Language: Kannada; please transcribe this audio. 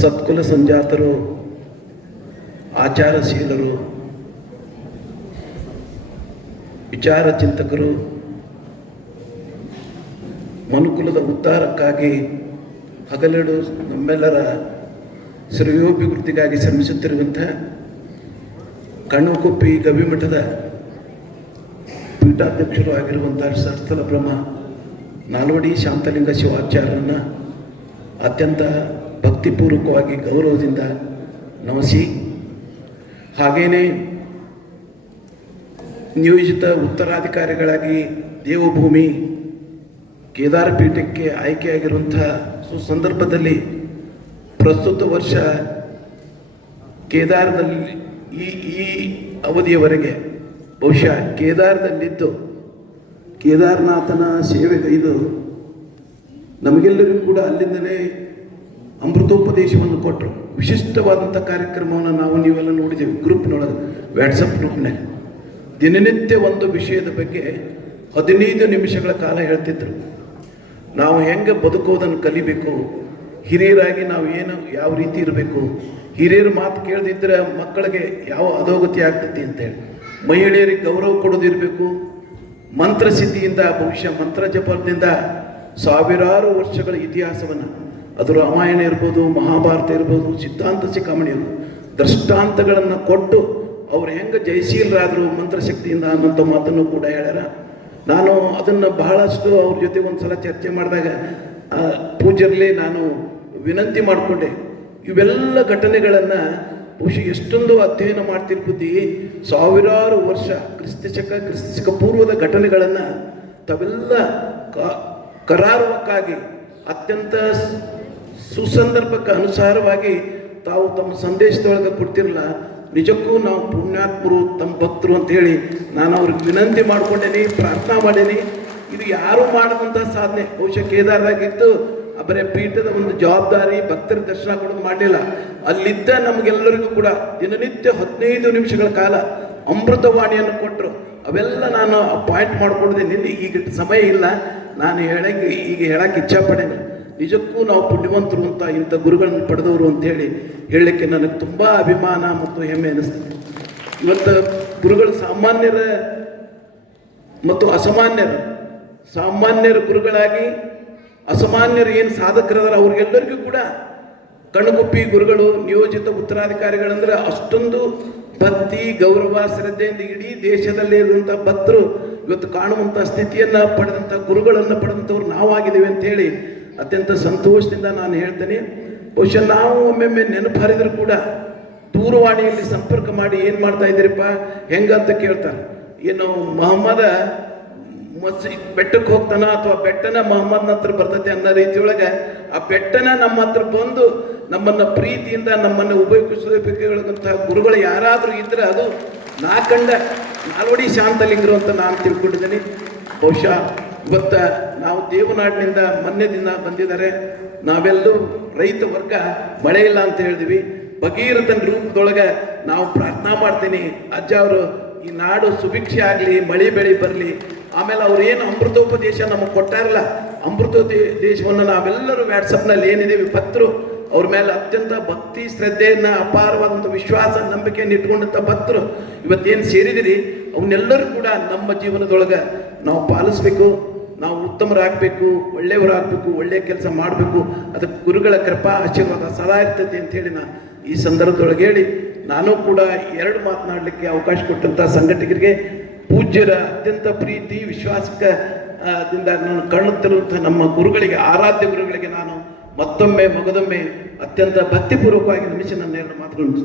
ಸತ್ಕುಲ ಸಂಜಾತರು, ಆಚಾರಶೀಲರು, ವಿಚಾರ ಚಿಂತಕರು, ಮನುಕುಲದ ಉದ್ಧಾರಕ್ಕಾಗಿ ಹಗಲಿರುಳು ನಮ್ಮೆಲ್ಲರ ಶ್ರೇಯೋಭಿವೃದ್ಧಿಗಾಗಿ ಶ್ರಮಿಸುತ್ತಿರುವಂಥ ಕಣ್ಣುಕುಪ್ಪಿ ಗವಿಮಠದ ಪೀಠಾಧ್ಯಕ್ಷರು ಆಗಿರುವಂಥ ಸರ್ಸ್ಥಲ ಬ್ರಹ್ಮ ನಾಲ್ವಡಿ ಶಾಂತಲಿಂಗ ಶಿವಾಚಾರ್ಯರನ್ನು ಅತ್ಯಂತ ಭಕ್ತಿಪೂರ್ವಕವಾಗಿ ಗೌರವದಿಂದ ನಮಿಸಿ, ಹಾಗೇನೇ ನಿಯೋಜಿತ ಉತ್ತರಾಧಿಕಾರಿಗಳಾಗಿ ದೇವಭೂಮಿ ಕೇದಾರ ಪೀಠಕ್ಕೆ ಆಯ್ಕೆಯಾಗಿರುವಂಥ ಸುಸಂದರ್ಭದಲ್ಲಿ ಪ್ರಸ್ತುತ ವರ್ಷ ಕೇದಾರದಲ್ಲಿ ಈ ಅವಧಿಯವರೆಗೆ ಬಹುಶಃ ಕೇದಾರದಲ್ಲಿದ್ದು ಕೇದಾರನಾಥನ ಸೇವೆಗೈದು ನಮಗೆಲ್ಲರಿಗೂ ಕೂಡ ಅಲ್ಲಿಂದಲೇ ಅಮೃತೋಪದೇಶವನ್ನು ಕೊಟ್ಟರು. ವಿಶಿಷ್ಟವಾದಂಥ ಕಾರ್ಯಕ್ರಮವನ್ನು ನಾವು ನೀವೆಲ್ಲ ನೋಡಿದ್ದೀವಿ ಗ್ರೂಪ್ನೊಳಗೆ, ವಾಟ್ಸಪ್ ಗ್ರೂಪ್ನಲ್ಲಿ. ದಿನನಿತ್ಯ ಒಂದು ವಿಷಯದ ಬಗ್ಗೆ 15 ನಿಮಿಷಗಳ ಕಾಲ ಹೇಳ್ತಿದ್ರು. ನಾವು ಹೆಂಗೆ ಬದುಕೋದನ್ನು ಕಲಿಬೇಕು, ಹಿರಿಯರಾಗಿ ನಾವು ಯಾವ ರೀತಿ ಇರಬೇಕು, ಹಿರಿಯರ ಮಾತು ಕೇಳದಿದ್ದರೆ ಮಕ್ಕಳಿಗೆ ಯಾವ ಅಧೋಗತಿ ಆಗ್ತೈತಿ ಅಂತೇಳಿ, ಮಹಿಳೆಯರಿಗೆ ಗೌರವ ಕೊಡೋದಿರಬೇಕು, ಮಂತ್ರಸಿದ್ಧಿಯಿಂದ ಬಹುಶಃ ಮಂತ್ರ ಜಪದಿಂದ ಸಾವಿರಾರು ವರ್ಷಗಳ ಇತಿಹಾಸವನ್ನು, ಅದು ರಾಮಾಯಣ ಇರ್ಬೋದು, ಮಹಾಭಾರತ ಇರ್ಬೋದು, ಸಿದ್ಧಾಂತ ಶಿಖಾಮಣಿ ಇರ್ಬೋದು, ದೃಷ್ಟಾಂತಗಳನ್ನು ಕೊಟ್ಟು ಅವ್ರು ಹೆಂಗೆ ಜಯಶೀಲರಾದರು ಮಂತ್ರಶಕ್ತಿಯಿಂದ ಅನ್ನೋಂಥ ಮಾತನ್ನು ಕೂಡ ಹೇಳ್ಯಾರ. ನಾನು ಅದನ್ನು ಬಹಳಷ್ಟು ಅವ್ರ ಜೊತೆ ಒಂದು ಸಲ ಚರ್ಚೆ ಮಾಡಿದಾಗ ಪೂಜ್ಯರಲ್ಲಿ ನಾನು ವಿನಂತಿ ಮಾಡಿಕೊಂಡೆ, ಇವೆಲ್ಲ ಘಟನೆಗಳನ್ನು ಬಹುಶಃ ಎಷ್ಟೊಂದು ಅಧ್ಯಯನ ಮಾಡ್ತಿರ್ಬುದ್ದಿ, ಸಾವಿರಾರು ವರ್ಷ ಕ್ರಿಸ್ತಶಕ ಪೂರ್ವದ ಘಟನೆಗಳನ್ನು ತಾವೆಲ್ಲ ಕರಾರುವಕ್ಕಾಗಿ ಅತ್ಯಂತ ಸುಸಂದರ್ಭಕ್ಕೆ ಅನುಸಾರವಾಗಿ ತಾವು ತಮ್ಮ ಸಂದೇಶದೊಳಗೆ ಕೊಡ್ತಿರಲ್ಲ. ನಿಜಕ್ಕೂ ನಾವು ಪುಣ್ಯಾತ್ಮರು, ತಮ್ಮ ಭಕ್ತರು ಅಂಥೇಳಿ ನಾನು ಅವ್ರಿಗೆ ವಿನಂತಿ ಮಾಡ್ಕೊಂಡೇನಿ, ಪ್ರಾರ್ಥನಾ ಮಾಡೇನಿ. ಇದು ಯಾರೂ ಮಾಡದಂಥ ಸಾಧನೆ. ಬಹುಶಃ ಕೇದಾರದಾಗಿದ್ದು ಬರೀ ಪೀಠದ ಒಂದು ಜವಾಬ್ದಾರಿ, ಭಕ್ತರ ದರ್ಶನ ಕೊಡೋದು ಮಾಡಲಿಲ್ಲ. ಅಲ್ಲಿದ್ದ ನಮಗೆಲ್ಲರಿಗೂ ಕೂಡ ದಿನನಿತ್ಯ 15 ನಿಮಿಷಗಳ ಕಾಲ ಅಮೃತವಾಣಿಯನ್ನು ಕೊಟ್ಟರು. ಅವೆಲ್ಲ ನಾನು ಪಾಯಿಂಟ್ ಮಾಡ್ಕೊಂಡಿದ್ದೆ. ನಿನ್ನೆ ಈಗ ಸಮಯ ಇಲ್ಲ, ನಾನು ಈಗ ಹೇಳಕ್ಕೆ ಇಚ್ಛಾಪಡಂಗಿಲ್ಲ. ನಿಜಕ್ಕೂ ನಾವು ಪುಣ್ಯವಂತರು ಅಂತ, ಇಂಥ ಗುರುಗಳನ್ನು ಪಡೆದವರು ಅಂಥೇಳಿ ಹೇಳಲಿಕ್ಕೆ ನನಗೆ ತುಂಬ ಅಭಿಮಾನ ಮತ್ತು ಹೆಮ್ಮೆ ಅನ್ನಿಸ್ತದೆ. ಇವತ್ತು ಗುರುಗಳು ಸಾಮಾನ್ಯರ ಮತ್ತು ಅಸಾಮಾನ್ಯರು, ಸಾಮಾನ್ಯರ ಗುರುಗಳಾಗಿ ಅಸಾಮಾನ್ಯರು ಏನು ಸಾಧಕರದಾರ ಅವ್ರಿಗೆಲ್ಲರಿಗೂ ಕೂಡ ಕಣ್ಣುಗುಪ್ಪಿ ಗುರುಗಳು, ನಿಯೋಜಿತ ಉತ್ತರಾಧಿಕಾರಿಗಳಂದ್ರೆ ಅಷ್ಟೊಂದು ಭಕ್ತಿ, ಗೌರವ, ಶ್ರದ್ಧೆಯಿಂದ ಇಡೀ ದೇಶದಲ್ಲೇ ಇರುವಂಥ ಭಕ್ತರು ಇವತ್ತು ಕಾಣುವಂಥ ಸ್ಥಿತಿಯನ್ನು ಪಡೆದಂಥ ಗುರುಗಳನ್ನು ಪಡೆದಂಥವ್ರು ನಾವಾಗಿದ್ದೇವೆ ಅಂಥೇಳಿ ಅತ್ಯಂತ ಸಂತೋಷದಿಂದ ನಾನು ಹೇಳ್ತೇನೆ. ಬಹುಶಃ ನಾವು ಒಮ್ಮೊಮ್ಮೆ ನೆನಪು ಹರಿದ್ರು ಕೂಡ ದೂರವಾಣಿಯಲ್ಲಿ ಸಂಪರ್ಕ ಮಾಡಿ ಏನು ಮಾಡ್ತಾ ಇದ್ದೀರಪ್ಪ, ಹೆಂಗಂತ ಕೇಳ್ತಾರೆ. ಏನು ಮೊಹಮ್ಮದ ಬೆಟ್ಟಕ್ಕೆ ಹೋಗ್ತಾನ ಅಥವಾ ಬೆಟ್ಟನ ಮೊಹಮ್ಮದ್ನ ಹತ್ರ ಬರ್ತೈತೆ ಅನ್ನೋ ರೀತಿಯೊಳಗೆ ಆ ಬೆಟ್ಟನ ನಮ್ಮ ಹತ್ರ ಬಂದು ನಮ್ಮನ್ನು ಪ್ರೀತಿಯಿಂದ ನಮ್ಮನ್ನು ಉಪಯೋಗಿಸಬೇಕಂಥ ಗುರುಗಳು ಯಾರಾದರೂ ಇದ್ದರೆ ಅದು ನಾ ಕಂಡ ನಾಲ್ವಡಿ ಶಾಂತಲಿಂಗರು ಅಂತ ನಾನು ತಿಳ್ಕೊಂಡಿದ್ದೀನಿ. ಬಹುಶಃ ಇವತ್ತು ನಾವು ದೇವನಾಡಿನಿಂದ ಮೊನ್ನೆ ದಿನ ಬಂದಿದ್ದಾರೆ. ನಾವೆಲ್ಲೂ ರೈತ ವರ್ಗ ಮಳೆ ಇಲ್ಲ ಅಂತ ಹೇಳಿದ್ವಿ. ಭಗೀರಥನ ರೂಪದೊಳಗೆ ನಾವು ಪ್ರಾರ್ಥನಾ ಮಾಡ್ತೀನಿ, ಅಜ್ಜ ಅವರು ಈ ನಾಡು ಸುಭಿಕ್ಷೆ ಆಗಲಿ, ಮಳೆ ಬೆಳೆ ಬರಲಿ. ಆಮೇಲೆ ಅವ್ರು ಏನು ಅಮೃತೋಪದೇಶ ನಮಗೆ ಕೊಟ್ಟಾರಲ್ಲ, ಅಮೃತೋಪದೇಶವನ್ನು ನಾವೆಲ್ಲರೂ ವ್ಯಾಟ್ಸಪ್ನಲ್ಲಿ ಏನಿದ್ದೀವಿ ಭಕ್ತರು ಅವ್ರ ಮೇಲೆ ಅತ್ಯಂತ ಭಕ್ತಿ ಶ್ರದ್ಧೆಯನ್ನು, ಅಪಾರವಾದಂಥ ವಿಶ್ವಾಸ, ನಂಬಿಕೆಯನ್ನು ಇಟ್ಕೊಂಡಂಥ ಭಕ್ತರು ಇವತ್ತೇನು ಸೇರಿದಿರಿ, ಅವನ್ನೆಲ್ಲರೂ ಕೂಡ ನಮ್ಮ ಜೀವನದೊಳಗೆ ನಾವು ಪಾಲಿಸ್ಬೇಕು. ನಾವು ಉತ್ತಮರಾಗಬೇಕು, ಒಳ್ಳೆಯವರಾಗಬೇಕು, ಒಳ್ಳೆಯ ಕೆಲಸ ಮಾಡಬೇಕು. ಅದಕ್ಕೆ ಗುರುಗಳ ಕೃಪಾ ಆಶೀರ್ವಾದ ಸದಾ ಇರ್ತೈತಿ ಅಂಥೇಳಿ ನಾನು ಈ ಸಂದರ್ಭದೊಳಗೆ ಹೇಳಿ, ನಾನು ಕೂಡ 2 ಮಾತನಾಡಲಿಕ್ಕೆ ಅವಕಾಶ ಕೊಟ್ಟಂಥ ಸಂಘಟಕರಿಗೆ, ಪೂಜ್ಯರ ಅತ್ಯಂತ ಪ್ರೀತಿ ವಿಶ್ವಾಸಕ್ಕೆ ದಿಂದ ನಾನು ಕಾಣುತ್ತಿರುವಂಥ ನಮ್ಮ ಗುರುಗಳಿಗೆ, ಆರಾಧ್ಯ ಗುರುಗಳಿಗೆ ನಾನು ಮತ್ತೊಮ್ಮೆ ಮಗದೊಮ್ಮೆ ಅತ್ಯಂತ ಭಕ್ತಿಪೂರ್ವಕವಾಗಿ ನಮಿಸಿ ನನ್ನ 2 ಮಾತುಗಳನ್ನು